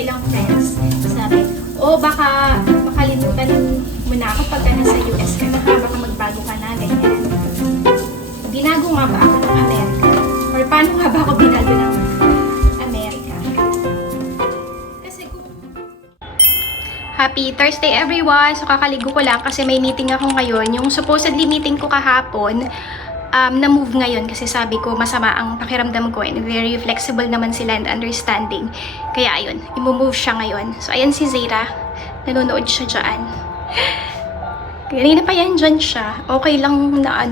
ilang friends. Sabi, baka makalimutan mo na ako pagka nasa US ka na ha, baka magbago ka na, ganyan. Binago nga ba ako ng Amerika? Or paano nga ba ako binago ng Amerika? Kasi Happy Thursday everyone! So kakaligo ko lang kasi may meeting ako ngayon. Yung supposedly meeting ko kahapon, na-move ngayon kasi sabi ko masama ang pakiramdam ko and very flexible naman sila and understanding. Kaya ayun, i-move siya ngayon. So ayan si Zayra, nanonood siya dyan. Kanina pa yan dyan siya. Okay lang na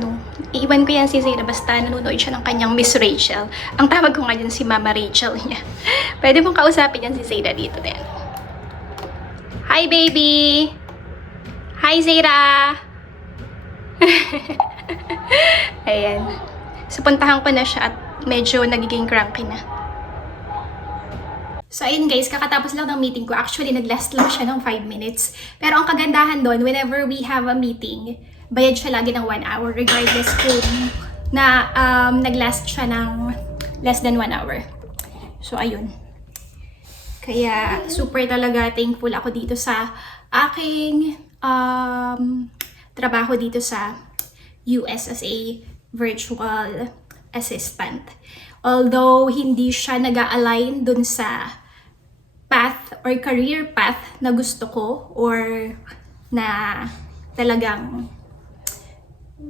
iiwan ko yan si Zayra basta nanonood siya ng kanyang Miss Rachel. Ang tawag ko ngayon si Mama Rachel niya. Pwede mong kausapin yan si Zayra dito din. Hi baby! Hi Zayra! Ayan. So, puntahan ko na siya at medyo nagiging cranky na. So, ayun guys, kakatapos lang ng meeting ko. Actually, nag-last lang siya ng 5 minutes. Pero ang kagandahan doon, whenever we have a meeting, bayad siya lagi ng 1 hour, regardless kung na nag-last siya ng less than 1 hour. So, ayun. Kaya, super talaga thankful ako dito sa aking trabaho dito sa US as a virtual assistant. Although hindi siya nag-a-align dun sa path or career path na gusto ko or na talagang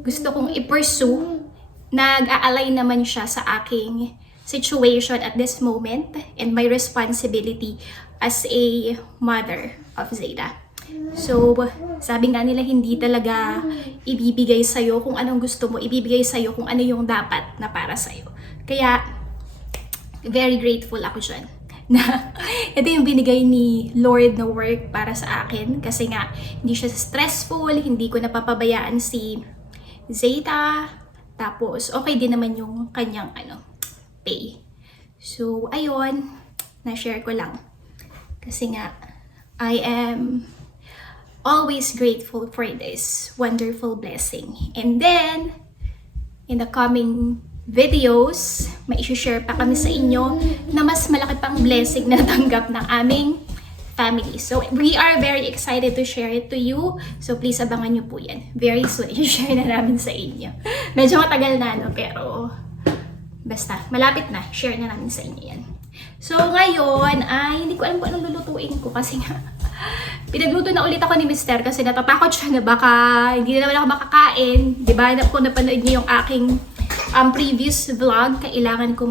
gusto kong i-pursue, nag-a-align naman siya sa aking situation at this moment and my responsibility as a mother of Zayra. So, sabi nga nila hindi talaga ibibigay sa'yo kung anong gusto mo, ibibigay sa'yo kung ano yung dapat na para sa'yo. Kaya, very grateful ako dyan na ito yung binigay ni Lord na work para sa akin kasi nga hindi siya stressful, hindi ko napapabayaan si Zayra, tapos okay din naman yung kanyang pay. So, ayun, na-share ko lang kasi nga I am always grateful for this wonderful blessing. And then, in the coming videos, may isi-share pa kami sa inyo na mas malaki pang blessing na natanggap ng aming family. So, we are very excited to share it to you. So, please abangan nyo po yan. Very soon, i-share na namin sa inyo. Medyo matagal na, pero basta, malapit na. Share na namin sa inyo yan. So, ngayon, ay hindi ko alam kung anong lulutuin ko kasi nga, pinagluto na ulit ako ni Mister kasi natatakot siya na baka hindi na naman ako makakain. Diba? Kung napanood niyo yung aking previous vlog, kailangan ko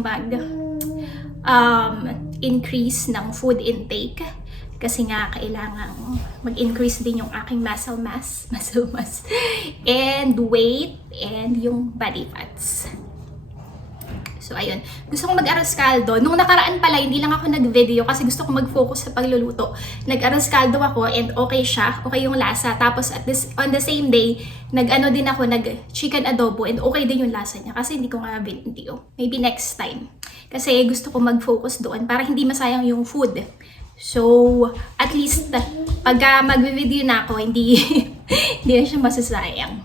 increase ng food intake. Kasi nga, kailangan mag-increase din yung aking muscle mass, and weight, and yung body fats. So, ayun. Gusto kong mag-arroz caldo. Nung nakaraan pala, hindi lang ako nag-video kasi gusto kong mag-focus sa pagluluto. Nag-arroz caldo ako and okay siya. Okay yung lasa. Tapos, on the same day, din ako, nag-chicken adobo and okay din yung lasa niya kasi hindi ko nga video. Maybe next time. Kasi gusto ko mag-focus doon para hindi masayang yung food. So, at least, pagka mag-video na ako, hindi na siya masasayang.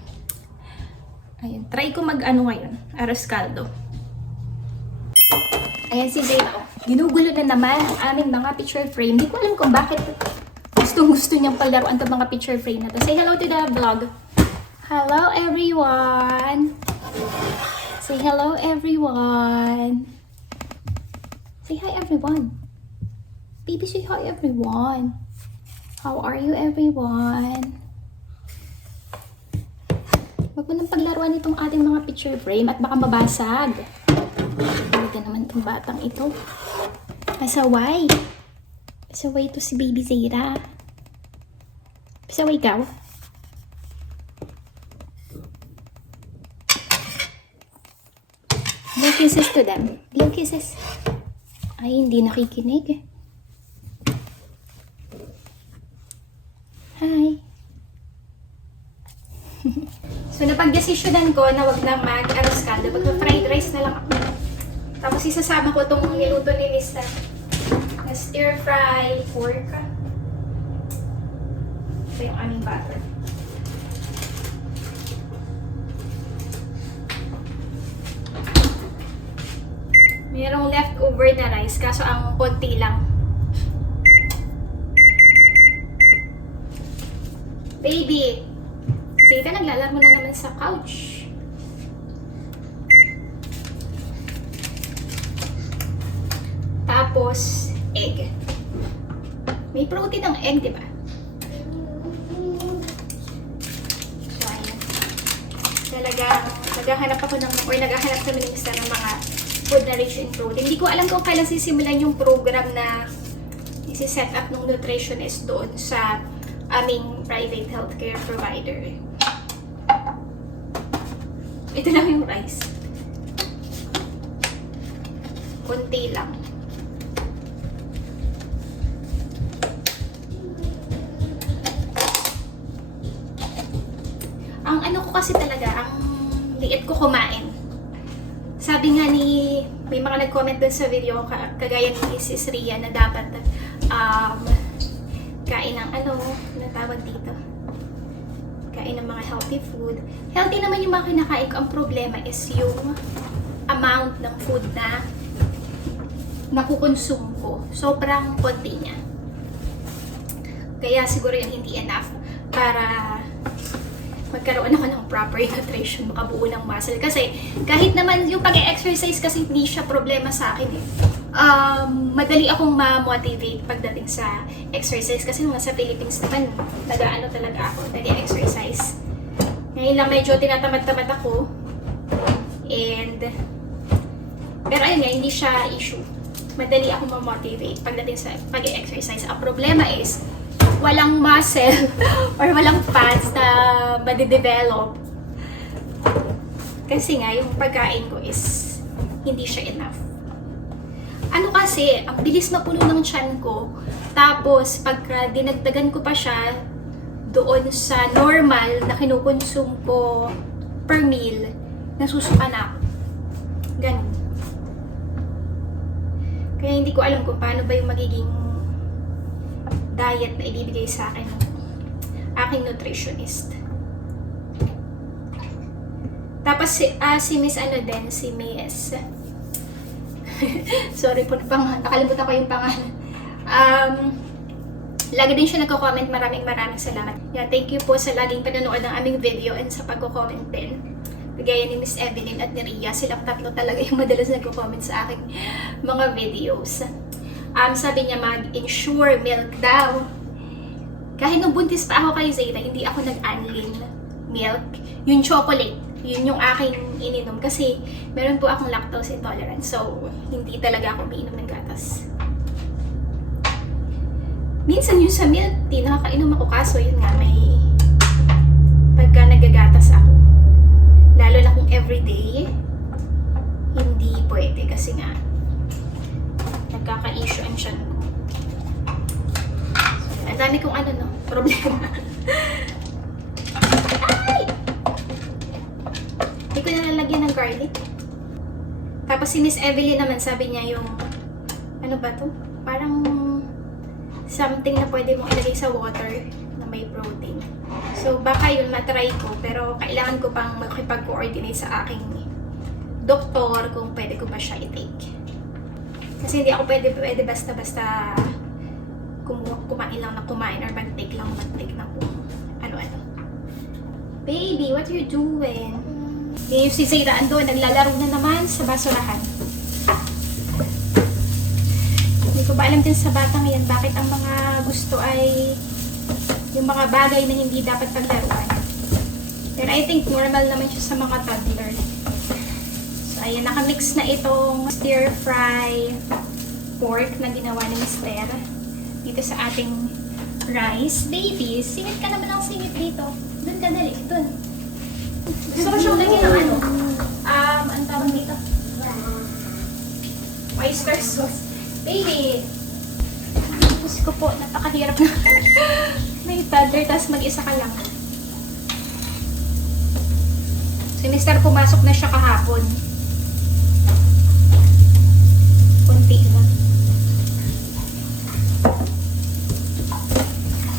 Ayun. Try ko ngayon. Arroz caldo. Ayan si Zayra. Ginugulo na naman ang aming mga picture frame. Hindi ko alam kung bakit gustong-gusto niyang palaruan itong mga picture frame na to. Say hello to the vlog. Hello everyone! Say hello everyone! Say hi everyone! Baby, say hi everyone! How are you everyone? Wag mo nang paglaruan itong ating mga picture frame at baka mabasag. Talaga naman itong batang ito. Pasaway. Pasaway ito si Baby Zayra. Pasaway ka. Blow kisses to them. Blow kisses. Ay, hindi nakikinig. Hi. So, napag-desisyonan ko na wag na mag-arroz caldo. Mag-fried rice na lang ako. Tapos, isasama ko itong niluto ni Mister na stir-fry pork. Ito yung aming butter. Merong leftover na rice, kaso ang konti lang. Baby! Sige ka, naglalaro na naman sa couch. Tapos, egg. May protein ang egg, di ba? So, ayan. Talagang, naghahanap ako ng, or naghahanap kami ng isa ng mga food na rich in protein. Hindi ko alam kung kailan sisimulan yung program na isi-set up ng nutritionist doon sa aming private healthcare provider. Ito lang yung rice. Konti lang. Ang ano ko kasi talaga, ang liit ko kumain. Sabi nga ni, may mga nag-comment dun sa video, kagaya ni Sis Ria, na dapat kain ng ano, tawag dito. Kain ng mga healthy food. Healthy naman yung mga kinakain ko. Ang problema is yung amount ng food na nakukonsume ko. Sobrang konti niya. Kaya siguro yung hindi enough para magkaroon ako ng proper nutrition, makabuo ng muscle. Kasi kahit naman yung pag-exercise kasi hindi siya problema sa akin eh. Madali akong ma-motivate pagdating sa exercise kasi nung sa Philippines naman, nag-ano talaga ako, nag-exercise. Ngayon lang medyo tinatamad-tamad ako. Pero ayun nga, hindi siya issue. Madali akong ma-motivate pagdating sa pag-exercise. Ang problema is, walang muscle or walang fats na madidevelop. Kasi nga, yung pagkain ko is hindi siya enough. Ano kasi, ang bilis mapuno ng tiyan ko. Tapos, pagka dinagdagan ko pa siya doon sa normal na kinukonsume ko per meal, nasusuka na ako. Ganun. Kaya hindi ko alam kung paano ba yung magiging diet na ibibigay sa akin ng aking nutritionist. Tapos si Miss ano din, si Miss sorry po, nakalimutan ko yung pangalan. Lagi din siya nagko-comment, maraming salamat. Yeah, thank you po sa laging panonood ng aming video and sa pagko-comment din. Gaya ni Miss Evelyn at ni Ria, silang tatlo talaga yung madalas nagko-comment sa aking mga videos. Sabi niya mag-ensure milk daw. Kahit nung buntis pa ako kay Zayda, hindi ako nag-unlean milk. Yung chocolate, yun yung aking ininom. Kasi meron po akong lactose intolerance. So, hindi talaga ako umiinom ng gatas. Minsan yung sa milk tea, nakakainom ako. Kaso yun nga, may pagka nagagatas ako. Lalo na kung everyday, hindi pwede. Kasi nga, nagkaka-issue ang tiyan ko. So, ang dami kong problema. Ay! Hindi ko nalalagyan ng garlic. Tapos si Miss Evelyn naman, sabi niya yung, ano ba to? Parang something na pwede mong ilagay sa water na may protein. So, baka yun matry ko, pero kailangan ko pang makipag-coordinate sa aking doktor kung pwede ko ba siya i-take. Kasi hindi ako pwede basta-basta kumain lang na kumain or mag-take lang na kung ano-ano. Baby, what you doing? Yung si Zayda andun, naglalaro na naman sa basurahan. Hindi ko ba alam din sa batang yan bakit ang mga gusto ay yung mga bagay na hindi dapat paglaruan. Pero I think normal naman siya sa mga toddler. Ayan, nakamix na itong stir-fry pork na ginawa ni Mister dito sa ating rice. Baby, singit ka naman ang singit dito. Doon ka dali, doon. Gusto ko siyang lagyan ng ang tawag dito? Oyster sauce. Baby! Gusto ko po, napakahirap na. May toddler, tapos mag-isa ka lang. Si Mister pumasok na siya kahapon. Kunti lang.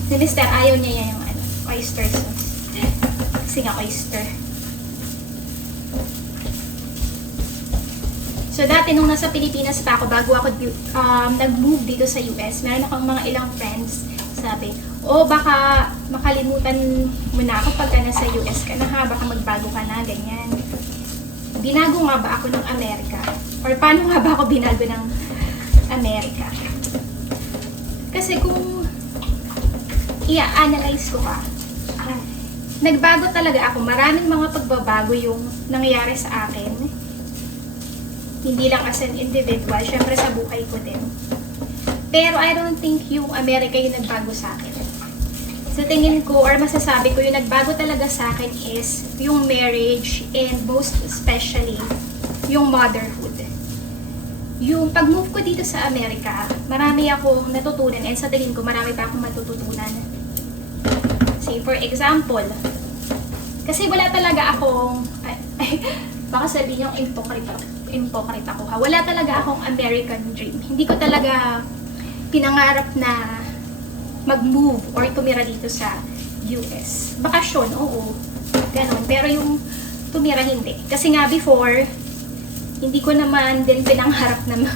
Si Mister, ayaw niya yung oyster sauce. Kasi nga oyster. So, dati nung nasa Pilipinas pa ako, bago ako nag-move dito sa US, meron akong mga ilang friends sa sinasabi, o baka makalimutan mo na ako pagka nasa US ka na ha, baka magbago ka na, ganyan. Binago nga ba ako ng Amerika? Or paano nga ba ako binago ng Amerika? Kasi kung i-analyze ko ka, nagbago talaga ako. Maraming mga pagbabago yung nangyayari sa akin. Hindi lang as an individual, syempre sa buhay ko din. Pero I don't think yung Amerika yung nagbago sa akin. Sa tingin ko, or masasabi ko, yung nagbago talaga sa akin is yung marriage and most especially yung motherhood. Yung pag-move ko dito sa Amerika, marami akong natutunan and sa tingin ko, marami pa akong matututunan. Say for example, kasi wala talaga akong, baka sabihin yung hypocrite ako ha. Wala talaga akong American dream. Hindi ko talaga pinangarap na mag-move or tumira dito sa US. Bakasyon, oo. Ganon. Pero yung tumira hindi. Kasi nga before, hindi ko naman din pinangarap na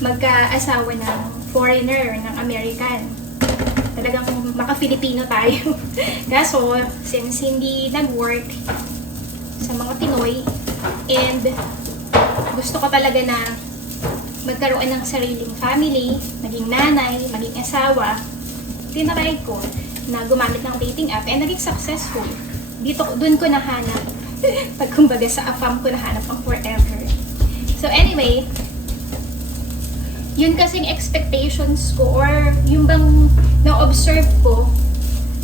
magka-asawa ng foreigner, ng American. Talagang maka-Filipino tayo. Kaso, since hindi nag-work sa mga Pinoy, and gusto ko talaga na magkaroon ng sariling family, maging nanay, maging asawa, tinatry ko na gumamit ng dating app and naging successful. Doon ko nahanap, pag kumbaga sa AFAM ko nahanap ang forever. So anyway, yun kasing expectations ko or yung bang na-observe ko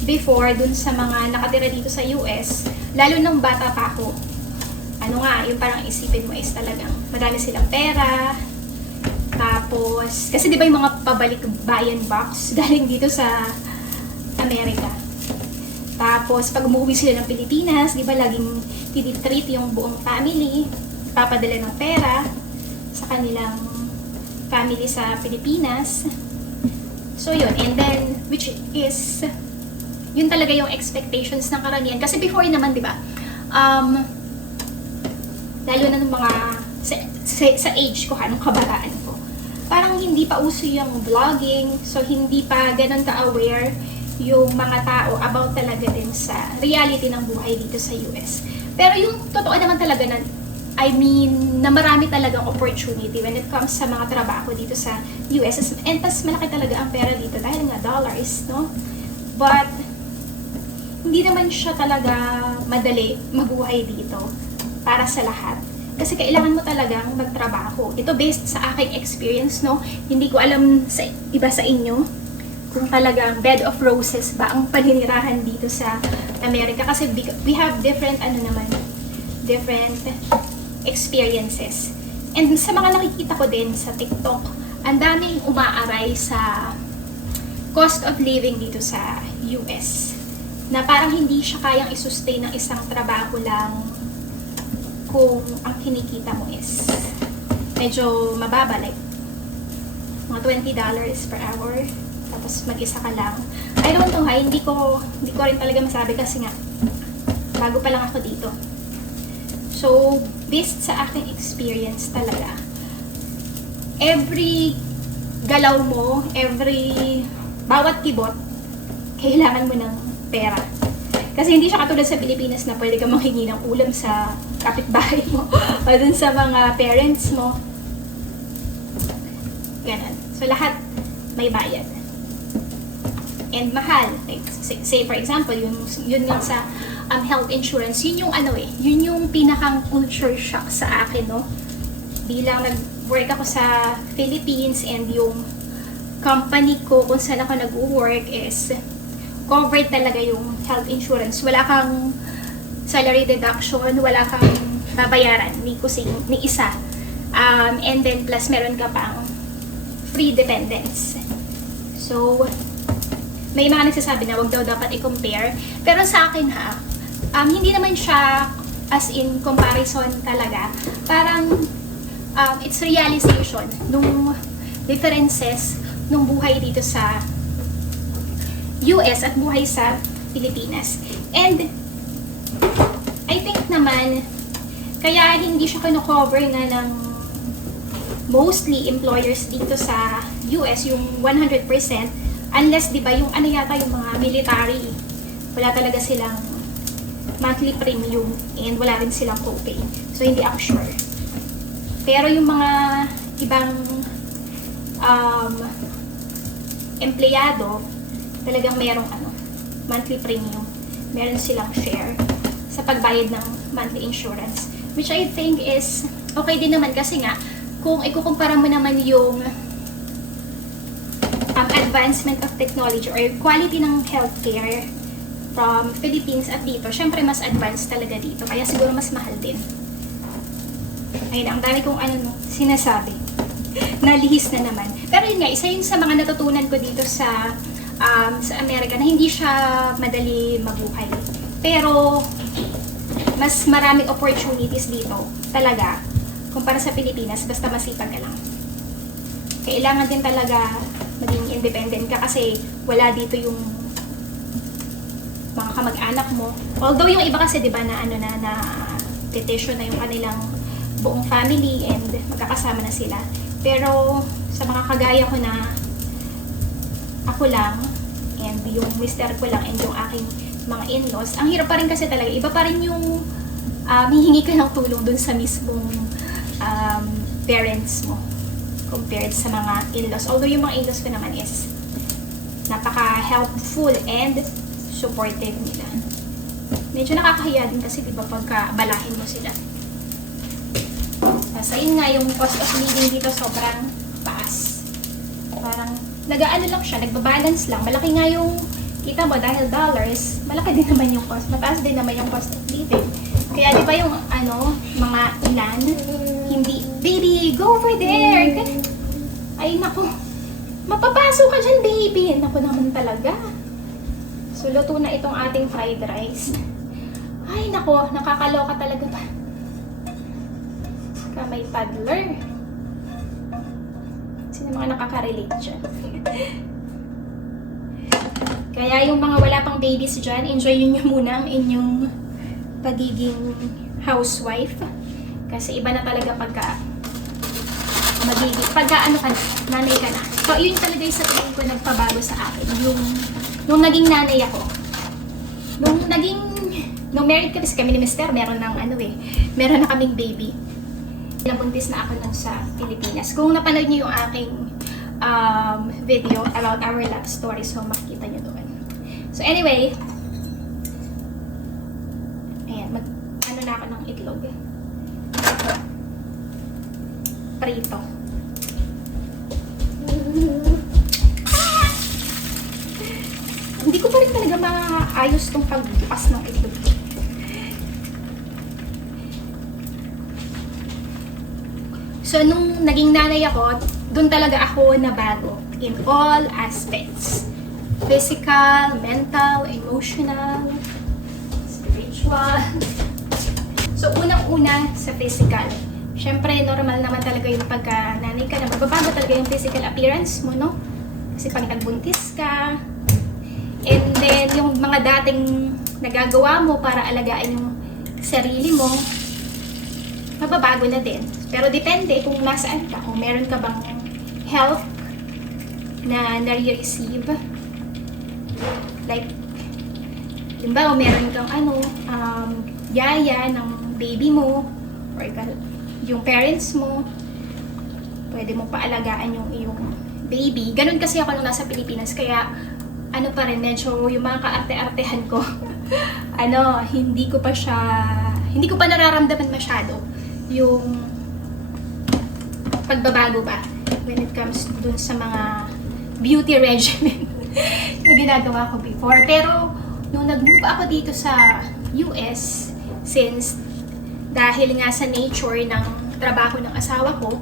before dun sa mga nakatira dito sa US, lalo nung bata pa ako. Ano nga, yung parang isipin mo is talagang madami silang pera. Tapos, kasi di ba yung mga pabalik bayan box galing dito sa Amerika. Tapos, pag umuwi sila ng Pilipinas, di ba laging tinitreat yung buong family, papadala ng pera sa kanilang family sa Pilipinas. So, yun. And then, which is, yun talaga yung expectations ng karamihan. Kasi before naman, di ba, lalo na ng mga sa age ko, nung kabataan ko, parang hindi pa uso yung vlogging, so hindi pa ganun ka-aware yung mga tao about talaga din sa reality ng buhay dito sa US. Pero yung totoo naman talaga na, na marami talagang opportunity when it comes sa mga trabaho dito sa US. And tas malaki talaga ang pera dito dahil nga dollars, no? But, hindi naman siya talaga madali mabuhay dito para sa lahat. Kasi kailangan mo talagang magtrabaho. Ito based sa aking experience, no? Hindi ko alam sa iba sa inyo kung talagang bed of roses ba ang paninirahan dito sa Amerika. Kasi we have different, different experiences. And sa mga nakikita ko din sa TikTok, ang daming umaaray sa cost of living dito sa US. Na parang hindi siya kayang isustain ng isang trabaho lang kung ang kinikita mo is medyo mababa, like mga $20 per hour, tapos mag-isa ka lang. I don't know, hindi ko rin talaga masabi kasi nga bago pa lang ako dito. So, based sa aking experience talaga, every galaw mo, bawat kibot, kailangan mo ng pera. Kasi hindi siya katulad sa Pilipinas na pwede ka manghingi ng ulam sa kapitbahay mo o dun sa mga parents mo. Ganun. So, lahat may bayad. And mahal. Like, say for example, yun nga sa health insurance, yun yung pinakang culture shock sa akin, no? Bilang nag-work ako sa Philippines and yung company ko kung saan ako nag-work is covered talaga yung health insurance. Wala kang salary deduction, wala kang babayaran ni isa. And then plus meron ka pang free dependents. So, may mga nagsasabi na wag daw dapat i-compare. Pero sa akin hindi naman siya as in comparison talaga. Parang it's realization nung differences nung buhay dito sa US at buhay sa Pilipinas. And I think naman kaya hindi siya kino-cover na ng mostly employers dito sa US yung 100% Unless, di ba, yung ano yata yung mga military, wala talaga silang monthly premium and wala rin silang copay. So, hindi ako sure. Pero yung mga ibang empleyado, talagang merong monthly premium. Meron silang share sa pagbayad ng monthly insurance. Which I think is okay din naman kasi nga, kung ikukumpara mo naman yung advancement of technology or quality ng healthcare from Philippines at dito, syempre mas advanced talaga dito. Kaya siguro mas mahal din. Ayun, ang dami kong sinasabi. Nalihis na naman. Pero yun nga, isa yun sa mga natutunan ko dito sa Amerika na hindi siya madali mabuhay. Pero mas maraming opportunities dito talaga kumpara sa Pilipinas, basta masipag ka lang. Kailangan din talaga maging independent ka kasi wala dito yung mga kamag-anak mo. Although yung iba kasi 'di ba na na petition na yung kanilang buong family and magkakasama na sila. Pero sa mga kagaya ko na ako lang and yung mister ko lang and yung aking mga in-laws, ang hirap pa rin kasi talaga. Iba pa rin yung hihingi ka ng tulong dun sa mismong parents mo compared sa mga in-laws. Although yung mga in-laws ko naman is napaka-helpful and supportive nila. Medyo nakakahiya din kasi diba pagka balahin mo sila. Sa yun nga, yung cost of living dito sobrang taas. Parang nag-aano lang siya, nagbabalance lang. Malaki nga yung kita mo dahil dollars, malaki din naman yung cost. Mataas din naman yung cost of living. Kaya di ba yung mga ilan, hindi, baby, go over there. Ay naku, mapapasok ka dyan, baby. Naku naman talaga. So, luto na itong ating fried rice. Ay naku, nakakaloka talaga ba? May toddler. Sino mga nakaka-relate dyan? Kaya yung mga wala pang babies dyan, enjoy nyo muna ang inyong pagiging housewife. Kasi iba na talaga pagka nanay ka na. So, yun talaga yung sa tingin ko nagpabago sa akin. Nung naging nanay ako, nung married kasi kami ni Mister, meron na kaming baby. Nabuntis na ako nun sa Pilipinas. Kung napanood niyo yung aking video about our love story, so makikita niyo doon. So anyway, ayan, na ako ng itlog. Prito. Hindi ko pa rin talaga maayos tong pagbukas ng itlog. So, nung naging nanay ako, doon talaga ako nabago in all aspects. Physical, mental, emotional, spiritual. So, unang-una sa physical. Siyempre, normal naman talaga yung pagka-nanay ka na magbabago talaga yung physical appearance mo, no? Kasi pag nagbuntis ka, and then yung mga dating nagagawa mo para alagaan yung sarili mo, mababago na din. Pero depende kung nasaan ka, kung meron ka bang help na nare-receive. Like, limbawa, meron kang yaya ng baby mo, or yung parents mo, pwede mo paalagaan yung iyong baby. Ganun kasi ako nung nasa Pilipinas, kaya pa rin, medyo yung mga kaarte-artehan ko, hindi ko pa nararamdaman masyado yung pagbabago ba when it comes dun sa mga beauty regimen na ginagawa ko before. Pero nung nag-move ako dito sa US, since dahil nga sa nature ng trabaho ng asawa ko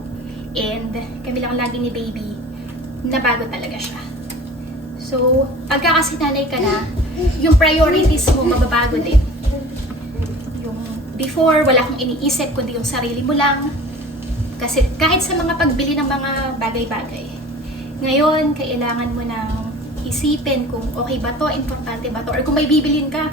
and kami lang lagi ni baby, nabago talaga siya. So, pagka kasi nanay ka na, yung priorities mo mababago din. Yung before, wala kang iniisip kundi yung sarili mo lang. Kasi kahit sa mga pagbili ng mga bagay-bagay, ngayon, kailangan mo nang isipin kung okay ba to, importante ba to, or kung may bibilin ka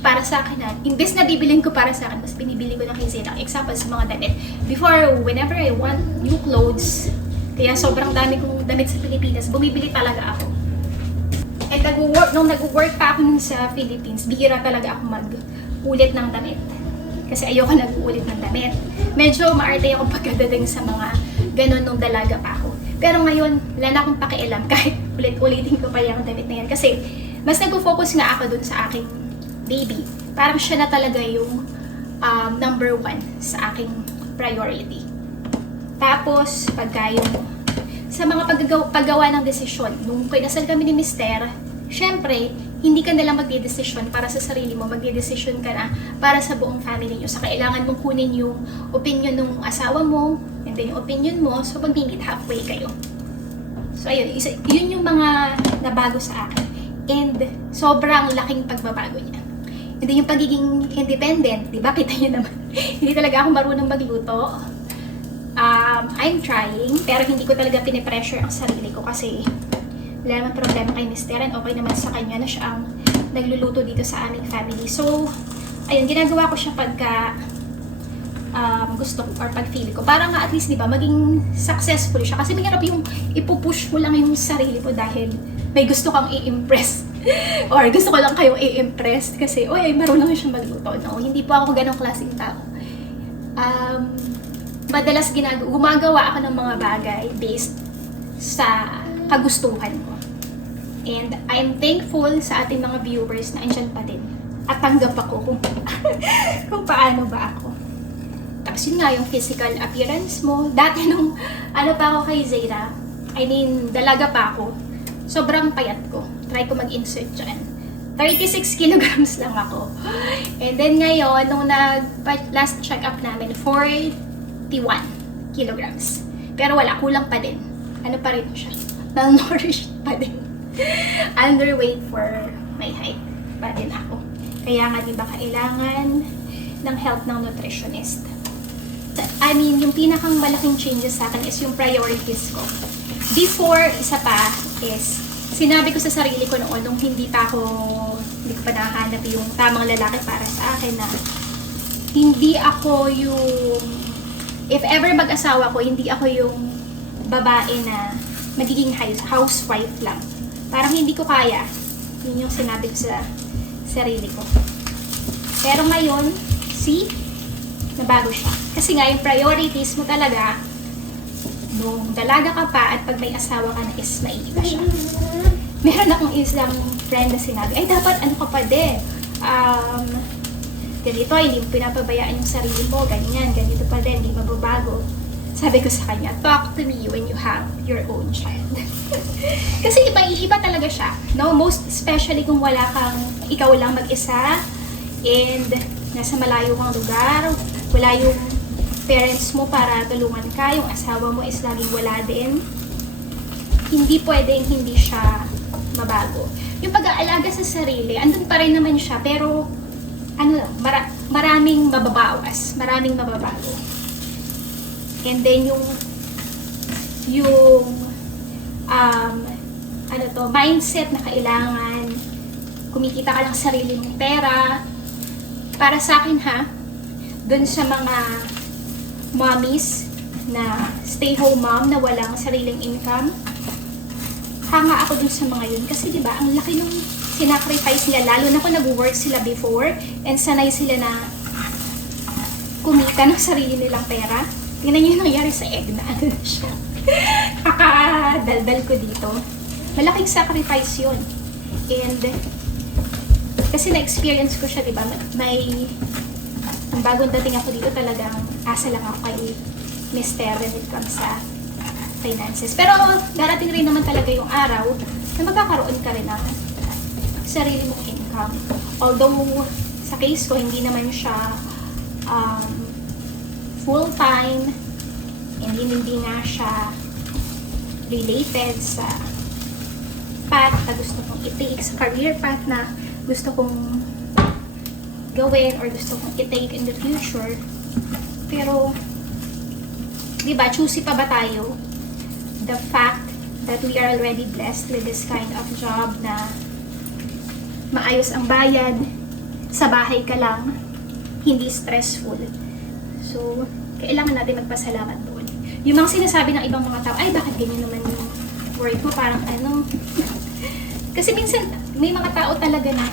para sa akin na, imbes na bibilin ko para sa akin, mas binibili ko na kay Zena. Example, sa mga damit. Before, whenever I want new clothes, kaya sobrang dami kong damit sa Pilipinas, bumibili talaga ako. nung nag-work pa ako nun sa Philippines, bihira talaga ako mag-ulit ng damit. Kasi ayoko nag-uulit ng damit. Medyo maarte ako pagkadating sa mga ganun nung dalaga pa ako. Pero ngayon, wala na akong pakialam kahit ulit-ulitin ko pa yung damit na yan. Kasi mas nag-focus nga ako dun sa aking baby. Parang siya na talaga yung number one sa aking priority. Tapos, pagka yung sa mga paggawa ng desisyon, nung kinasal kami ni Mister, syempre, hindi ka nalang magdidesisyon para sa sarili mo, magdidesisyon ka na para sa buong family nyo. Sa kailangan mong kunin yung opinion ng asawa mo, and then yung opinion mo, so mag-meet halfway kayo. So ayun, yun yung mga nabago sa akin. And sobrang laking pagbabago niya. And then yung pagiging independent, di ba? Kita nyo naman, hindi talaga ako marunong magluto. I'm trying, pero hindi ko talaga pinipressure ang sarili ko kasi wala naman problema kay Mister and okay naman sa kanya na siya ang nagluluto dito sa aming family. So, ayun, ginagawa ko siya pagka gusto ko or pag feel ko. Para nga at least, di ba, maging successful siya. Kasi mahirap yung ipupush mo lang yung sarili mo dahil may gusto kang i-impress. Or gusto ko lang kayong i-impress kasi, oy, ay marunong siya magluto. No, hindi po ako ganong klaseng tao. Madalas gumagawa ako ng mga bagay based sa kagustuhan ko. And I'm thankful sa ating mga viewers na andyan pa din. At tanggap ako kung paano ba ako. Tapos yun nga yung physical appearance mo. Dati nung pa ako kay Zaira, I mean, dalaga pa ako. Sobrang payat ko. Try ko mag-insert dyan. 36 kilograms lang ako. And then ngayon, nung last check-up namin, 41 kilograms. Pero wala, kulang pa din. Ano pa rin siya? Malnourished pa din. Underweight for my height pa din ako. Kaya nga diba kailangan ng help ng nutritionist. I mean, yung pinakang malaking changes sa akin is yung priorities ko. Before, isa pa is, sinabi ko sa sarili ko noon nung hindi pa nakahanap yung tamang lalaki para sa akin na hindi ako yung, if ever mag-asawa ko, hindi ako yung babae na magiging housewife lang. Parang hindi ko kaya. Yun yung sinabi ko sa sarili ko. Pero ngayon, nabago siya. Kasi nga, yung priorities mo talaga, nung dalaga ka pa at pag may asawa ka na is maiiba siya. Meron akong isang friend na sinabi, ay dapat ano ka pa din, ganito, hindi mo pinapabayaan yung sarili mo, ganyan, ganito pa din, hindi mababago. Sabi ko sa kanya, talk to me when you have your own child. Kasi iba talaga siya. No? Most especially kung ikaw lang mag-isa, and nasa malayo kang lugar, wala yung parents mo para tulungan ka, yung asawa mo is laging wala din. Hindi pwedeng hindi siya mabago. Yung pag-aalaga sa sarili, andun pa rin naman siya, pero maraming mababawas, maraming mababago. And then yung mindset na kailangan kumikita ka lang sarili mong pera. Para sa akin dun sa mga mommies na stay-home mom na walang sariling income, hanga ako dun sa mga yun. Kasi diba, ang laki ng sinacrifice nila, lalo na kung nag-work sila before and sanay sila na kumita ng sarili nilang pera. Tingnan nyo yung nangyari sa egg na ano na siya. Kakadaldal ko dito. Malaking sacrifice yun. And kasi na-experience ko siya, diba? Ang bagong dating ako dito, talagang asa lang ako kay Mister when it comes sa finances. Pero darating rin naman talaga yung araw na magkakaroon ka rin ng sarili mong income. Although, sa case ko, hindi naman siya full-time, hindi nga siya related sa path na gusto kong i-take, sa career path na gusto kong gawin or gusto kong i-take in the future. Pero, diba, choosy pa ba tayo? The fact that we are already blessed with this kind of job na maayos ang bayad, sa bahay ka lang, hindi stressful. So, kailangan natin magpasalamat doon. Yung mga sinasabi ng ibang mga tao, ay bakit ganyan naman yung work mo, parang Kasi minsan, may mga tao talaga na,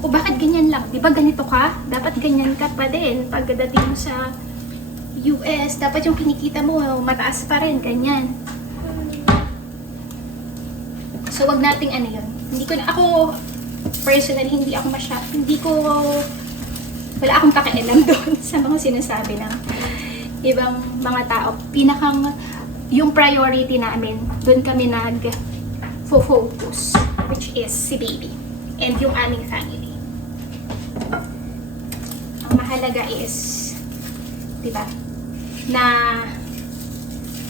o bakit ganyan lang? Di ba ganito ka? Dapat ganyan ka pa din. Pagdating mo sa US, dapat yung kinikita mo, mataas pa rin, ganyan. So, wag nating ano yun. Hindi ko na, ako, personally, wala akong pakialam doon sa mga sinasabi ng ibang mga tao. Yung priority namin, doon kami nag-focus, which is si baby and yung aming family. Ang mahalaga is, di ba, na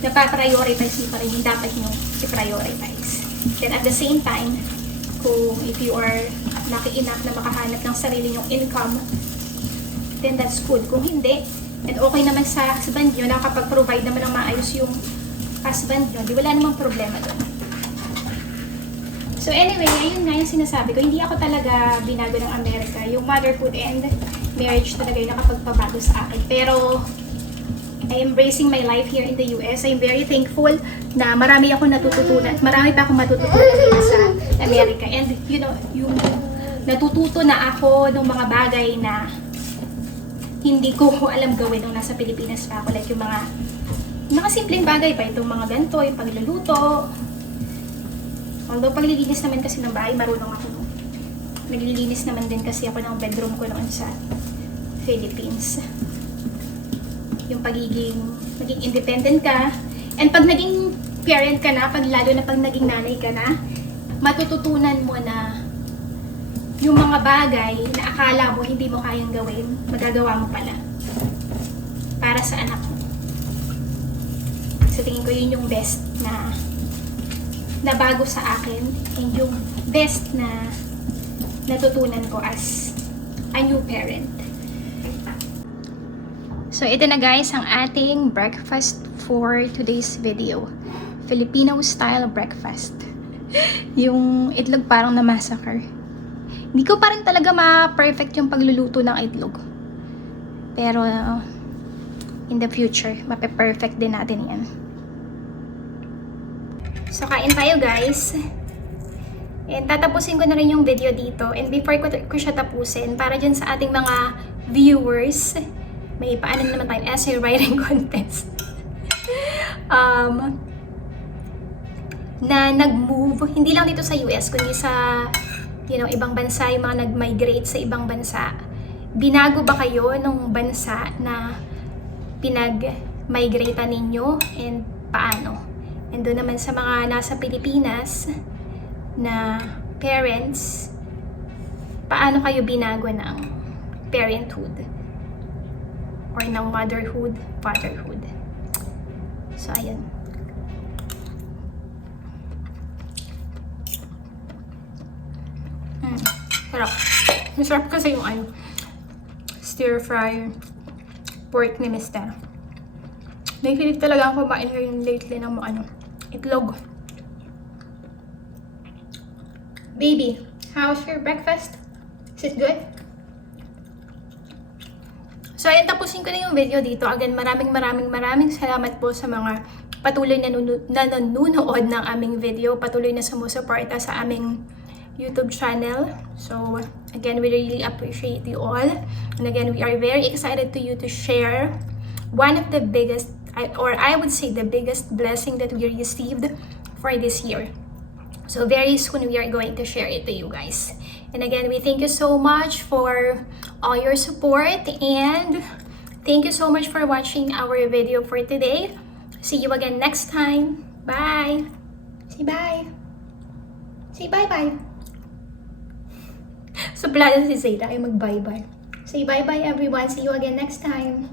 napaprioritize niyo pa rin yung dapat nyo i-prioritize. Then at the same time, if you are lucky enough na makahanap ng sarili nyong income, then that's good. Kung hindi, and okay naman sa husband nyo, nakapag-provide naman ng maayos yung husband nyo, di wala namang problema doon. So anyway, ayun nga yung sinasabi ko, hindi ako talaga binago ng Amerika. Yung motherhood and marriage talaga yung nakapagpabago sa akin. Pero, I am embracing my life here in the US. I'm very thankful na marami akong natututunan. Marami pa akong matututunan dito sa Amerika. And, you know, yung natututo na ako ng mga bagay na hindi ko alam gawin nung nasa Pilipinas pa ako. Like yung mga simpleng bagay pa. Itong mga ganito, yung pagluluto. Although paglilinis naman kasi ng bahay, marunong ako. Naglilinis naman din kasi ako ng bedroom ko noon sa Philippines. Yung maging independent ka. And pag naging parent ka na, lalo na pag naging nanay ka na, matututunan mo na yung mga bagay na akala mo hindi mo kayang gawin, magagawa mo pala. Para sa anak mo. So tingin ko yun yung best na bago sa akin and yung best na natutunan ko as a new parent. So ito na guys ang ating breakfast for today's video. Filipino style breakfast. Yung itlog parang na-massacre. Hindi ko pa rin talaga ma-perfect yung pagluluto ng itlog. Pero in the future, mape-perfect din natin yan. So, kain tayo guys. And tatapusin ko na rin yung video dito. And before ko siya tapusin, para dyan sa ating mga viewers, may paano naman tayong essay writing contest. Na nag-move, hindi lang dito sa US, kundi sa, ibang bansa, yung mga nag-migrate sa ibang bansa. Binago ba kayo nung bansa na pinag-migrate ninyo? And paano? And doon naman sa mga nasa Pilipinas na parents, paano kayo binago ng parenthood or ng motherhood, fatherhood? So, ayan. Sarap. Masarap kasi yung stir-fry pork ni Mr. Nakikinig talaga ako kumain ngayon lately ng itlog. Baby, how's your breakfast? Is it good? So, ayan, tapusin ko na yung video dito. Again, maraming salamat po sa mga patuloy na nanonood ng aming video. Patuloy na sumusuporta sa aming YouTube channel. So, again, we really appreciate you all. And again, we are very excited to share one of the biggest, or I would say the biggest blessing that we received for this year. So very soon we are going to share it to you guys. And again, we thank you so much for all your support, and thank you so much for watching our video for today. See you again next time. Bye! Say bye! Say bye-bye! Suplado si Zayda ay mag-bye-bye. Say bye-bye everyone. See you again next time.